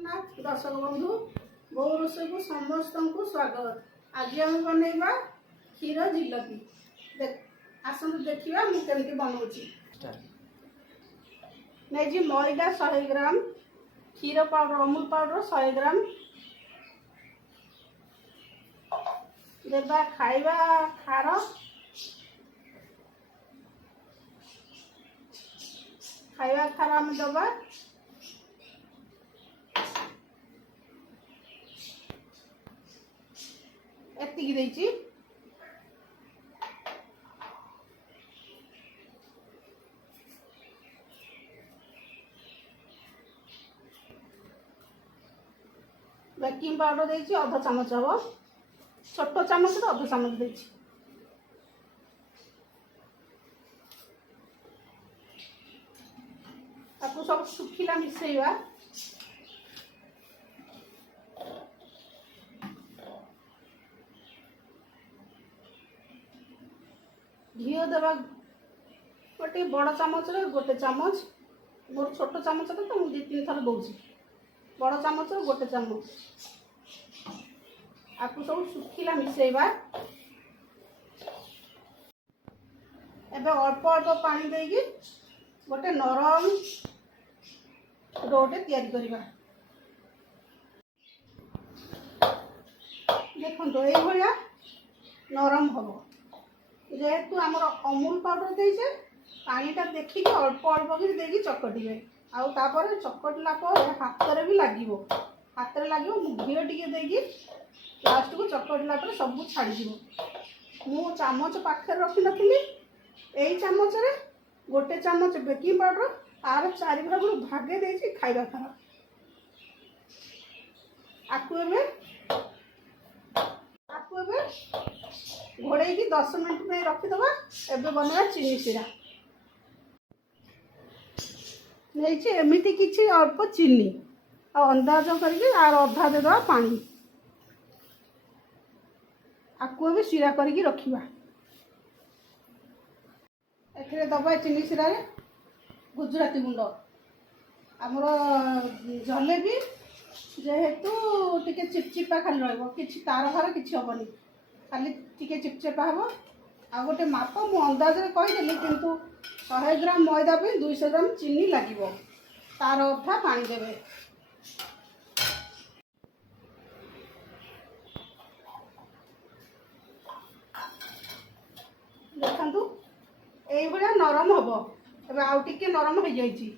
ଜଗନ୍ନାଥ ଦର୍ଶକ ବନ୍ଧୁ ବୋଉ ରୋଷେଇକୁ ସମସ୍ତଙ୍କୁ ସ୍ୱାଗତ। ଆଜି ଆମେ ବନେଇବା କ୍ଷୀର ଜିଲାପି। ଆସନ୍ତୁ ଦେଖିବା ମୁଁ କେମିତି ବନଉଛି। ନେଇଛି ମଇଦା 100 ଗ୍ରାମ, କ୍ଷୀର ପାଉଡର ଅମୁଲ ପାଉଡର 100 ଗ୍ରାମ, ଦେବା ଖାଇବା ଖାର, ଆମେ ଦେବା ଏତିକି ଦେଇଛି। ବେକିଂ ପାଉଡର ଦେଇଛି ଅଧ ଚାମଚ ହବ, ଛୋଟ ଚାମଚରେ ଅଧ ଚାମଚ ଦେଇଛି। ତାକୁ ସବୁ ଶୁଖିଲା ମିଶେଇବା। ଘିଅ ଦେବା ଗୋଟେ ବଡ଼ ଚାମଚରେ ଗୋଟେ ଚାମଚ, ମୋର ଛୋଟ ଚାମଚରେ ତ ମୁଁ 2-3 ଥର ଦଉଛି। ବଡ଼ ଚାମଚରେ ଗୋଟେ ଚାମଚ। ଆକୁ ସବୁ ଶୁଖିଲା ମିଶେଇବା। ଏବେ ଅଳ୍ପ ଅଳ୍ପ ପାଣି ଦେଇକି ଗୋଟେ ନରମ ଡୋଟେ ତିଆରି କରିବା। ଦେଖନ୍ତୁ ଏଇଭଳିଆ ନରମ ହବ। ଯେହେତୁ ଆମର ଅମୁଲ ପାଉଡର ଦେଇଛେ, ପାଣିଟା ଦେଖିକି ଅଳ୍ପ ଅଳ୍ପ କରି ଦେଇକି ଚକଟିବେ। ଆଉ ତାପରେ ଚକଟିଲା ପରେ ହାତରେ ବି ଲାଗିବ, ମୁଁ ଘିଅ ଟିକେ ଦେଇକି ଲାଷ୍ଟକୁ ଚକଟିଲା ପରେ ସବୁ ଛାଡ଼ିଯିବ। ମୁଁ ଚାମଚ ପାଖରେ ରଖିନଥିଲି, ଏଇ ଚାମଚରେ ଗୋଟେ ଚାମଚ ବେକିଂ ପାଉଡର, ତାର 4 ଭାଗରୁ ଭାଗେ ଦେଇଛି ଖାଇବା ଖାର। ଆକୁ ଏବେ ଘୋଡ଼େଇକି 10 ମିନିଟ୍ ପାଇଁ ରଖିଦେବା। ଏବେ ବନେଇବା ଚିନି ଶିରା। ନେଇଛି ଏମିତି କିଛି ଅଳ୍ପ ଚିନି, ଆଉ ଅନ୍ଦାଜ କରିକି ଆର ଅଧା ଦେଇଦେବା ପାଣି। ଆକୁ ଏବେ ଶିରା କରିକି ରଖିବା। ଏଥିରେ ଦେବା ଚିନି ଶିରାରେ ଗୁଜୁରାତି ଗୁଣ୍ଡ। ଆମର ଜଲେବି ଯେହେତୁ ଟିକେ ଚିପଚିପା ଖାଲି ରହିବ, କିଛି ତାର ଫାର କିଛି ହେବନି, ଖାଲି ଟିକେ ଚିପଚିପା ହେବ। ଆଉ ଗୋଟେ ମାପ ମୁଁ ଅନ୍ଦାଜରେ କହିଦେଲି, କିନ୍ତୁ 100 ଗ୍ରାମ ମଇଦା ପାଇଁ 200 ଗ୍ରାମ ଚିନି ଲାଗିବ। ତାର ଅଧା ପାଣି ଦେବେ। ଦେଖନ୍ତୁ এইଭଳିଆ ନରମ ହବ। ଏବେ ଆଉ ଟିକେ ନରମ ହେଇଯାଇଛି।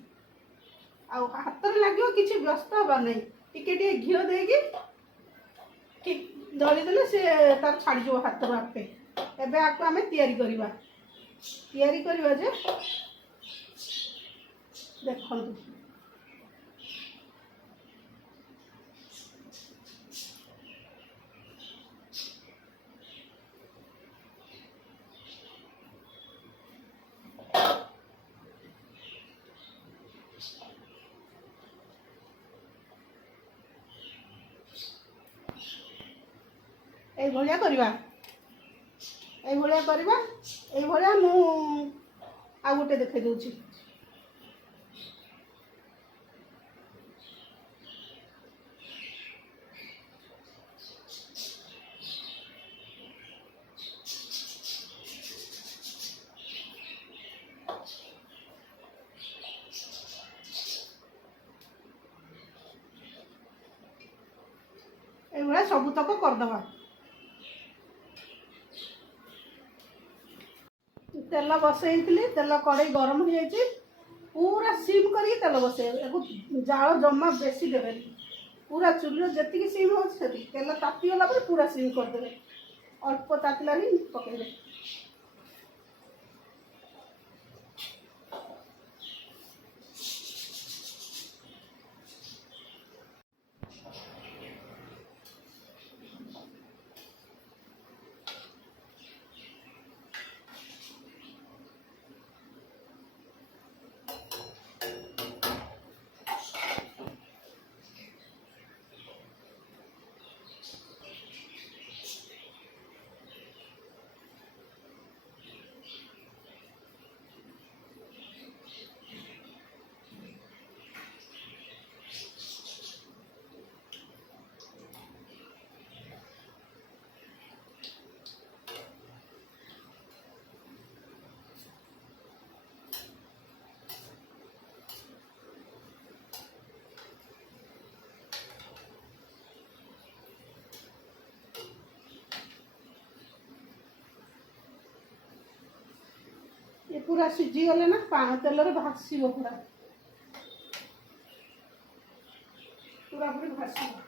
ଆଉ ହାତରେ ଲାଗିବ, କିଛି ବ୍ୟସ୍ତ ହେବାର ନାହିଁ। ଟିକେ ଟିକେ ଘିଅ ଦେଇକି ଠିକ ଦଳିଦେଲେ ସେ ତାର ଛାଡ଼ିଯିବ ହାତରୁ ଆପେ। ଏବେ ଆକୁ ଆମେ ତିଆରି କରିବା ଯେ ଦେଖନ୍ତୁ এইଭଳିଆ କରିବା। ମୁଁ ଆଉ ଗୋଟେ ଦେଖେଇ ଦଉଛି। এইଭଳିଆ ସବୁତକ କରିଦେବା। ତେଲ ବସେଇଥିଲି, ତେଲ କଡ଼େଇ ଗରମ ହେଇଯାଇଛି। ପୁରା ସିମ୍ କରିକି ତେଲ ବସେଇବେ। ଏକୁ ଜାଳ ଜମା ବେଶୀ ଦେବେନି, ପୁରା ଚୁଲିରେ ଯେତିକି ସିମ୍ ହେଉଛି ସେତିକି। ତେଲ ତାତିଗଲା ପରେ ପୁରା ସିମ୍ କରିଦେବେ, ଅଳ୍ପ ତାତିଲା ହିଁ ପକେଇବେ। पूरा सीझीगले ना तेल भासीब पूरा पूरा पूरी भासीब।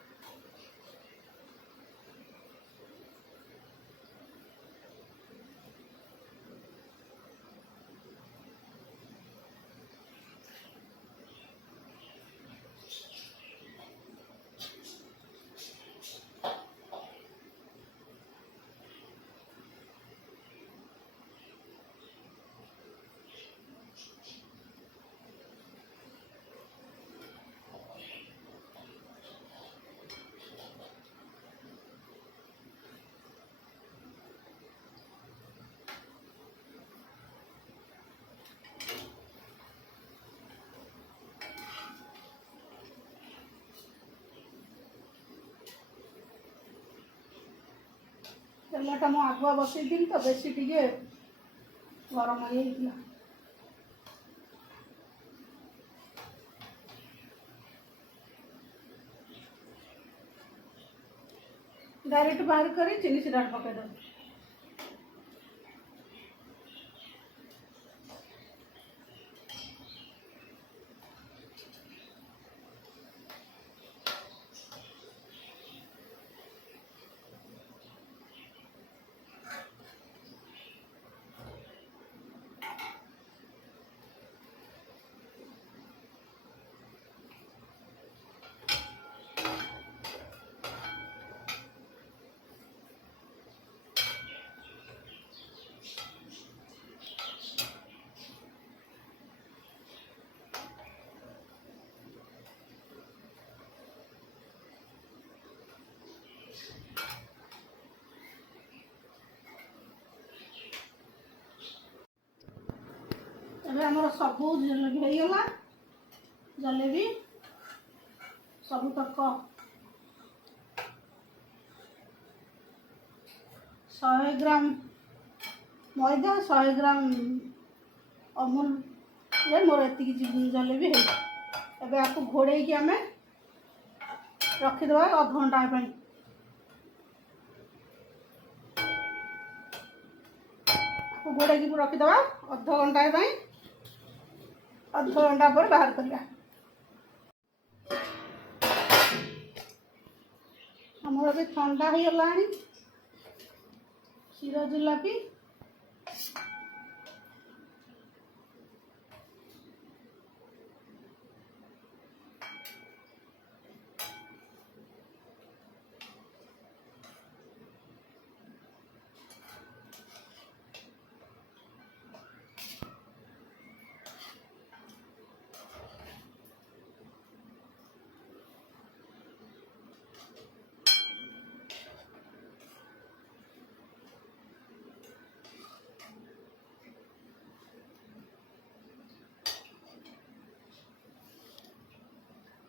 तेलटा मु आगुआ बसई तो बेसी टे गरम हो डायरेक्ट बाहर कर चीनी सीधा पकईद। ଏବେ ଆମର ସବୁ ଜଲେବି ହେଇଗଲା। ଜଲେବି ସବୁ ତକ 100 ଗ୍ରାମ ମଇଦା 100 ଗ୍ରାମ ଅମୁଲ रे मोर एतिकी जलेबी है। एबे आपको घोड़े की आमे रखिदेवा अध घंटा पाई। घोड़े की रखिदेवा अध घंटा पाई। अध घंटा पर बाहर करिया। हमर अभी ठंडा हो गलानी क्षीर जिलापी।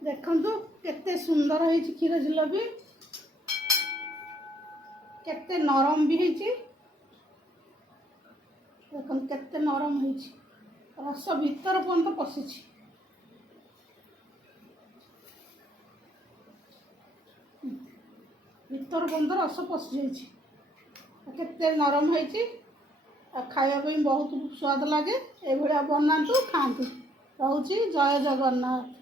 देखंतु केते सुंदर है क्षीर जिलेबी। केते नरम भी है। देखो केते नरम है। रस भीतर पर्यंत पशि। भीतर पर्यंत रस पशि जाइए। केते नरम है। खाया बहुत स्वाद लगे। ये बनातु खातु। रोची जय जगन्नाथ।